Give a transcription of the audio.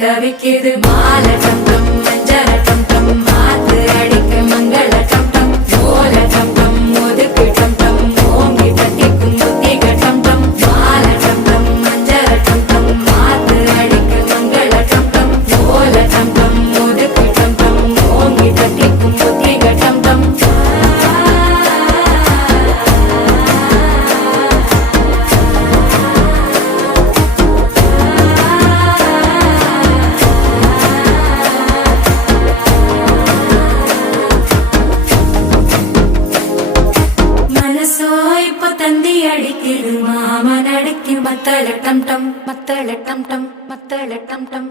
தவிக்குது மால டம் டம் மஞ்சள டம் டம் மாத்து அடிக்க மங்கள டம் டம் ஓல டம் டம் ஒதுக்கு டம் டம் ஓங்கி தட்டிக்கும் புத்திக டம் டம் மால டம் டம் மஞ்சள டம் டம் மாத்து அடிக்க மங்கள டம் டம் ஓல டம் டம் ஒதுக்கு டம் டம் ஓங்கி தட்டிக்கும் புத்திக டம் டம் தந்தி அடிக்குது மாமன் அடிக்கு மத்தள டம் டம் மத்தள டம் டம் மத்தள டம் டம்